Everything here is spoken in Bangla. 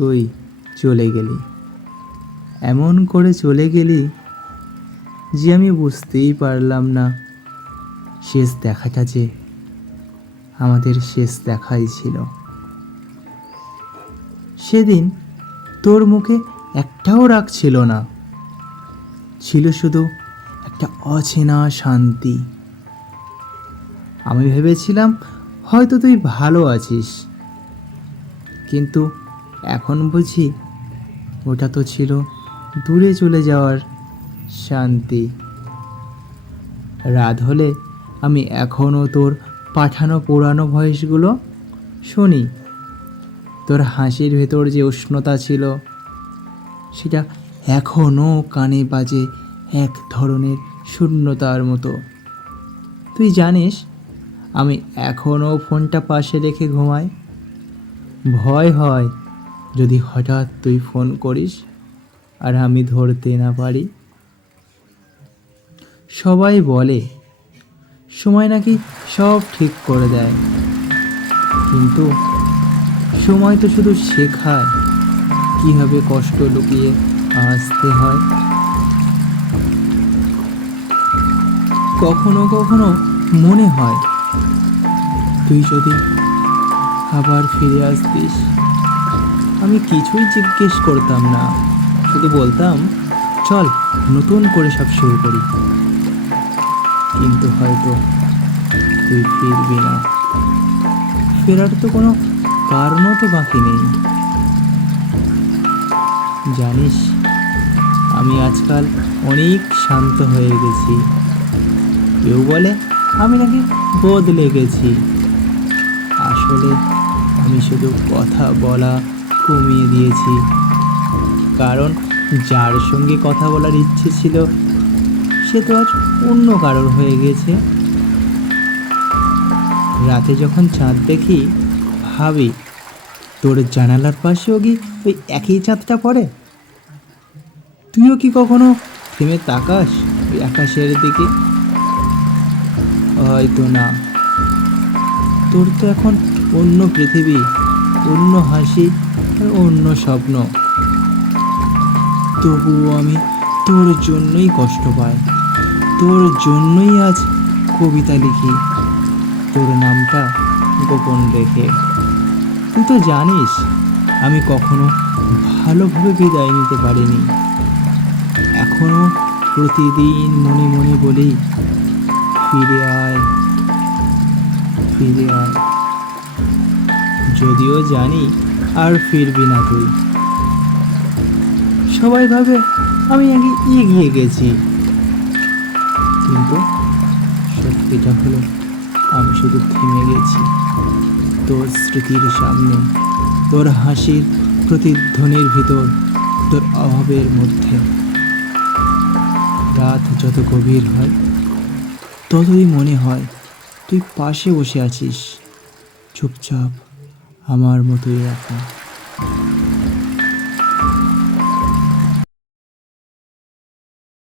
তুই চলে গেলি। এমন করে চলে গেলি যে আমি বুঝতেই পারলাম না। শেষ দেখাটা যে আমাদের শেষ দেখাই ছিল। সেদিন তোর মুখে একটাও রাগ ছিল না। ছিল শুধু একটা অচেনা শান্তি। আমি ভেবেছিলাম হয়তো তুই ভালো আছিস। কিন্তু এখন বুঝি ওটা তো ছিল দূরে চলে যাওয়ার শান্তি। রাত হলে আমি এখনও তোর পাঠানো পুরানো ভয়েসগুলো শুনি। তোর হাসির ভেতর যে উষ্ণতা ছিল, সেটা এখনও কানে বাজে এক ধরনের শূন্যতার মতো। তুই জানিস, আমি এখনও ফোনটা পাশে রেখে ঘুমাই। ভয় হয় যদি হঠাৎ তুই ফোন করিস আর আমি ধরতে না পারি? সবাই বলে, সময় নাকি সব ঠিক করে দেয়। কিন্তু সময় তো শুধু শেখায়, কীভাবে কষ্ট লুকিয়ে আসতে হয়। কখনো কখনো মনে হয়, তুই যদি আবার ফিরে আসতিস আমি কিছুই জিজ্ঞেস করতাম না। শুধু বলতাম, চল, নতুন করে সব শুরু করি। কিন্তু হয়তো তুই ফিরবি না। ফেরার তো কোনো কারণও তো বাকি নেই। জানিস, আমি আজকাল অনেক শান্ত হয়ে গেছি। কেউ বলে, আমি নাকি বদলে গেছি। আসলে আমি শুধু কথা বলা কমিয়ে দিয়েছি। কারণ যার সঙ্গে কথা বলার ইচ্ছে ছিল, সে তো আজ অন্য কারোর হয়ে গেছে। রাতে যখন চাঁদ দেখি, ভাবি, তোর জানালার পাশেও কি ওই একই চাঁদটা পড়ে? তুইও কি কখনো থেমে তাকাস ওই আকাশের দিকে? হয়তো না। তোর তো এখন অন্য পৃথিবী, অন্য হাসি অন্য স্বপ্ন। তবুও আমি তোর জন্যই কষ্ট পাই। তোর জন্যই আজ কবিতা লিখি। তোর নামটা গোপন রেখে। তুই তো জানিস, আমি কখনো ভালোভাবে বিদায় নিতে পারিনি। এখনও প্রতিদিন মনে মনে বলি, ফিরে আয় ফিরে আয়। যদিও জানি আর ফিরবি না তুই। সবাই ভাবে আমি আগে এগিয়ে গেছি। কিন্তু সত্যিটা হলো, আমি শুধু থেমে গেছি। তোর স্মৃতির সামনে, তোর হাসির প্রতিধ্বনির ভিতর, তোর অভাবের মধ্যে। রাত যত গভীর হয়, ততই মনে হয় তুই পাশে বসে আছিস। চুপচাপ আমার মতোই একা